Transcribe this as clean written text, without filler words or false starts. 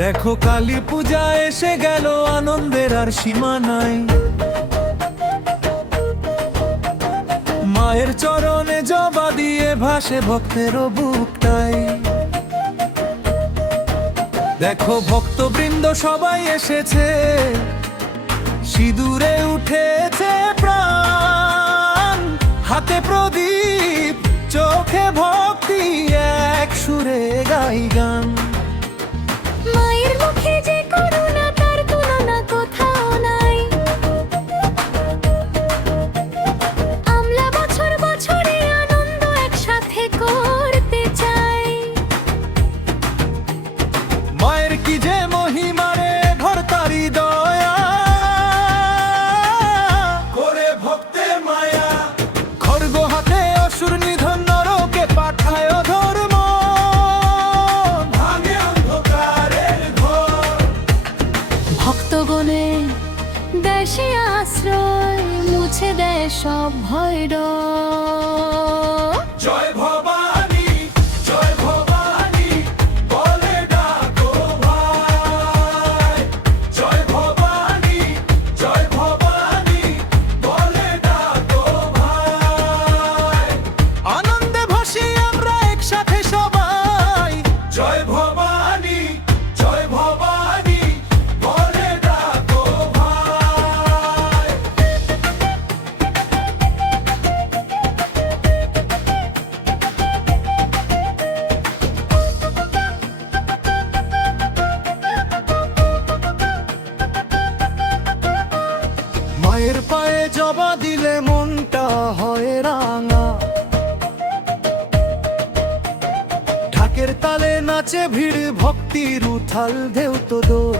দেখো কালী পূজা এসে গেল, আনন্দের আর সীমা নাই। মায়ের চরণে জবা দিয়ে ভাসে ভক্তেরও বুকটাই। দেখো ভক্তবৃন্দ সবাই এসেছে, সিঁদুরে উঠেছে প্রাণ, হাতে প্রদীপ, চোখে ভক্তি, এক সুরে গাই গান। মায়ের মুখে যে করুণা, তার তুলনা কোথাও নাই। আমরা বছর বছরে আনন্দ একসাথে করতে চাই। মায়ের কি যে মহিমা রে, ভরতারি দয়া করে ভক্তের মায়া। খড়গ হাতে অসুর নিধন, নরকে পাঠায় ধর্ম, ভাঙে অন্ধকারের ঘর। ভক্তগণে দেশে আশ্রয়, মুছে দেয় সব ভয় ডর। জয় ভবানী, জয় ভবানী বলে ডাকো ভাই। জয় ভবানী, জয় ভবানী বলে ডাকো ভাই। আনন্দে ভাসি আমরা একসাথে সবাই। জয় ভবানী, জয় ভবানী বলে ডাকো ভাই। মায়ের পায়ে জবা দিলে মনটা হয় রাঙা। ঢাকের তালে নাচে ভিড়, ভক্তির উথাল ঢেউ তো দোর।